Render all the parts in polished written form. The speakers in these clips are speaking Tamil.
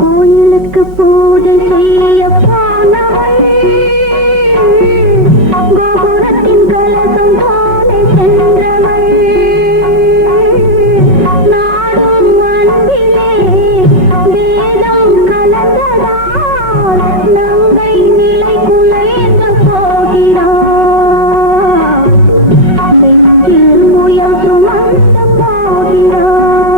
கோயிலுக்கு பூஜை செய்ய போனவள் கோபுரத்தின் கலசம் தானே சென்றவள் நாடும் அன்பிலே வேதம் கலந்ததால் நங்கை நிலை குலைந்து போகிறார் திருமுயம் சுமந்து போகிறார்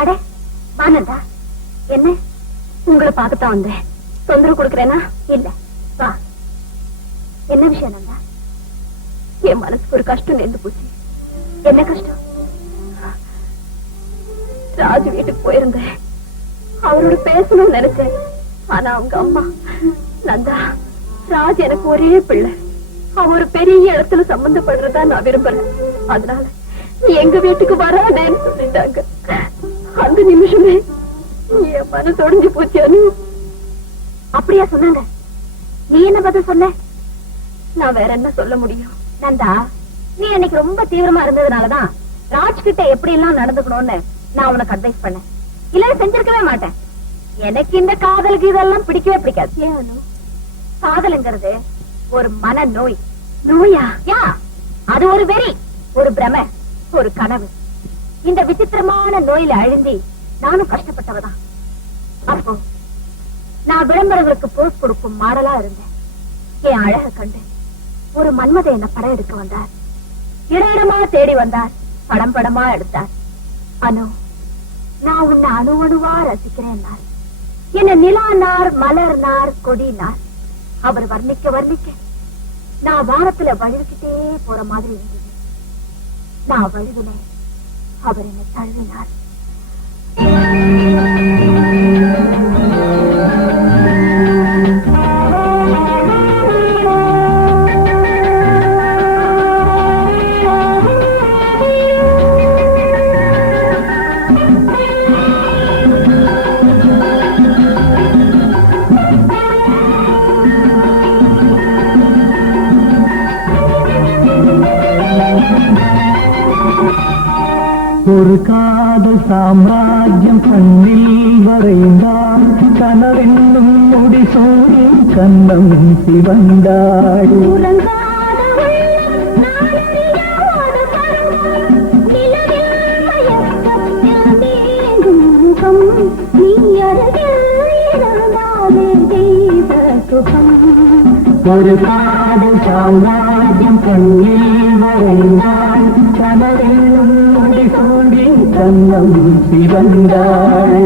அடே வானந்தா, என்ன உங்களை பார்க்கத்தான் வந்தேன். தொந்தரவு கொடுக்கறேனா? இல்ல, வா. என்ன விஷயம் நந்தா? என் மனசுக்கு ஒரு கஷ்டம் நேர்ந்து போச்சு. என்ன கஷ்டம்? ராஜு வீட்டுக்கு போயிருந்தேன். அவரோட பேசணும்னு நினைச்சேன். ஆனா அவங்க அம்மா, நந்தா, ராஜ் எனக்கு ஒரே பிள்ளை, அவன் ஒரு பெரிய இடத்துல சம்பந்தப்படுறதா நான் விரும்புறேன். அதனால நீ எங்க வீட்டுக்கு வராதேன்னு சொல்லிட்டாங்க. அந்த நிமிஷமே என் மனசு உடைஞ்சு போச்சு. அனு, அப்படியா சொன்னாங்க? நீ என்ன பதில் சொன்ன? நான் வேற என்ன சொல்ல முடியும்? நந்தா, நீ அன்னைக்கு ரொம்ப தீவிரமா இருந்ததுனாலதான் ராஜ் கிட்ட எப்படி எல்லாம் நடந்துக்கணும்னு நான் உனக்கு அட்வைஸ் பண்ணேன். இல்ல செஞ்சிருக்கவே மாட்டேன். எனக்கு இந்த காதலுக்கு இதெல்லாம் பிடிக்கவே பிடிக்காது. ஏன் அனு? காதலுங்கிறது ஒரு மன நோய். நோயா? யா, அது ஒரு வெறி, ஒரு பிரமை, ஒரு கனவு. இந்த விசித்திரமான நோயில அழுந்தி நானும் கஷ்டப்பட்டவதான். அப்போ நான் விளம்பரங்களுக்கு போஸ் கொடுக்கும் மாடலா இருந்தேன். என் அழக கண்டு ஒரு மன்மத என்ன படம் எடுக்க வந்தார். இடமா தேடி வந்தார், படம் படமா எடுத்தார். அனு, நான் உன்னை அணு அணுவா ரசிக்கிறேன். என்ன நிலானார், மலர்னார், கொடினார். அவர் வர்ணிக்க வர்ணிக்க நான் வானத்துல வழுவிக்கிட்டே போற மாதிரி இருந்தது. நான் வழுவினேன், அவர் என்னை தழுவினார். ஒரு காதல் சாம்ராஜ்யம் கண்ணில் வரைந்தாள், கனவென்னும் முடிசூடி கண்ணம் சிவந்தாள். ஒரு காதல் சாம்ராஜ்யம் கண்ணில் வரைந்தாள், கனவென்னும் முடிசூடி கண்ணம் சிவந்தாள்.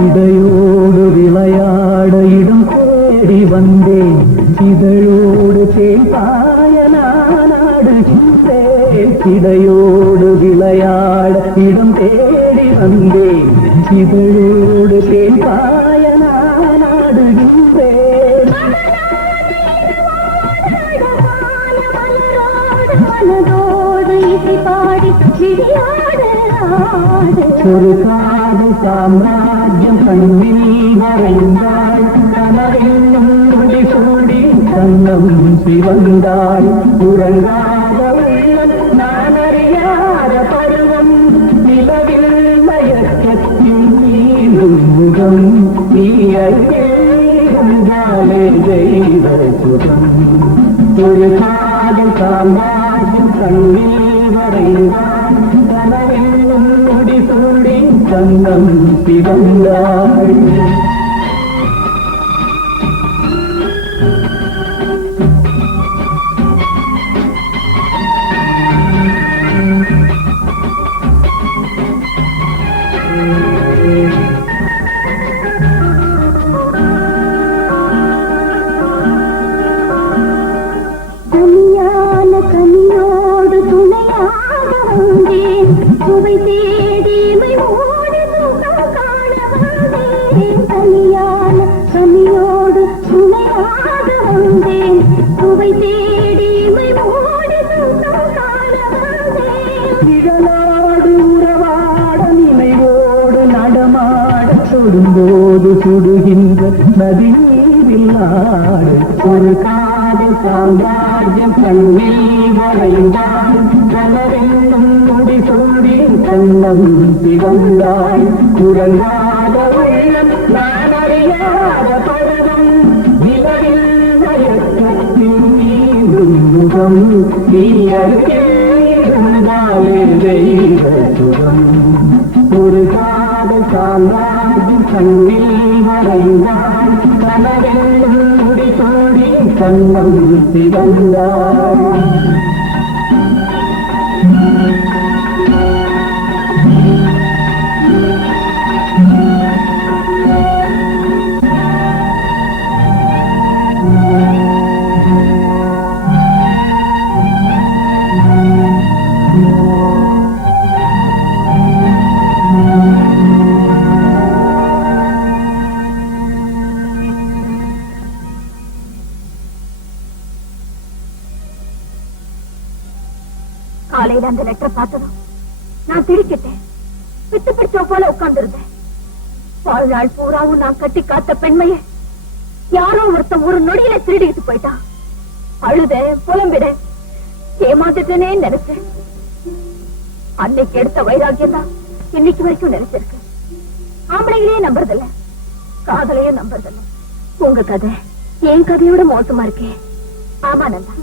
இடையோடு விளையாட இடம் தேடி வந்தேன், இதழோடு தேங்காய நாடுகின்றேன். இடையோடு விளையாட இடம் தேடி வந்தேன், இதழோடு தேங்காய நாடுகின்றேன். ஒரு காதல் சாம்ராஜ்யம் கண்ணில் வரைந்தாள், கனவென்னும் முடிசூடி கண்ணம் சிவந்தாள். உறங்காத உள்ளம், நான் அறியாத பருவம், நிலவில் மயக்கத்தில் நீந்தும் முகம், நீ அறிந்தாலே தெய்வ சுகம். ஒரு காதல் சாம்ராஜ்யம் கண்ணில் வரைந்தாள், கனவென்னும் முடிசூடி கண்ணம் சிவந்தாள். கனியோடு துணையாக வந்தேன், சுவை தேடிமை ஓடு சுகம் காண வந்தேன். கனியோடு துணையாக வந்தேன், சுவை தேடிமை ஓடு சுகம் காண வந்தேன். நிழலாடு உறவாட நினைவோடு நடமாட தொடும்போது சுடுகின்ற நதி நீரில் ஆடு. ஒரு காதல் சாம்ராஜ்யம் கண்ணில் வரைந்தாள், கனவென்னும் முடிசூடி கண்ணம் சிவந்தாள். உறங்காத உள்ளம், நான் சுகம் நீ அருகே இருந்தாலே தெய்வ சுகம் ஒரு காதல் சாம்ராஜ்யம் கண்ணில் மறைந்தான் கனவெல்லாம் முடி சூடி கண்ணம் சிவந்தார் காலையில அந்த லெட்டர் பார்த்ததும் நான் திடுக்கிட்டேன். பித்து பிடிச்ச போல உட்கார்ந்திருந்தேன். வாழ்நாள் பூராவும் நான் கட்டி காத்த பெண்மையை யாரோ ஒருத்தன் ஒரு நொடியில திருடிட்டு போயிட்டான். அழுத புலம்பிட ஏமாந்துட்டேனே நினைச்சேன். அன்னைக்கு எடுத்த வைராக்கியம் தான் இன்னைக்கு வரைக்கும் நினைச்சிருக்கு. ஆம்பளைங்களே நம்புறதில்ல, காதலையும் நம்புறதில்ல. உங்க கதை என் கதையோட மோசமா இருக்கே. ஆமா நந்தா,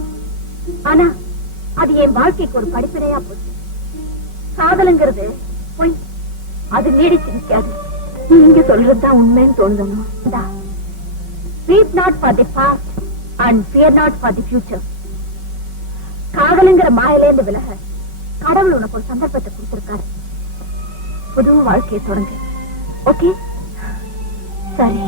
ஆனா அது என் வாழ்க்கைக்கு ஒரு படிப்பினையா போச்சு. காதலுங்கிறது பொய், அது நீடிச்சு நிக்காது. நீங்க சொல்றதுதான் உண்மைன்னு தோணுதா? Weep not for the past and fear not for the future. காதலுங்கிற மாயிலேந்து விலக கடவுள் உனக்கு ஒரு சந்தர்ப்பத்தை கொடுத்திருக்காரு. புது வாழ்க்கையை தொடங்க. ஓகே, சரி.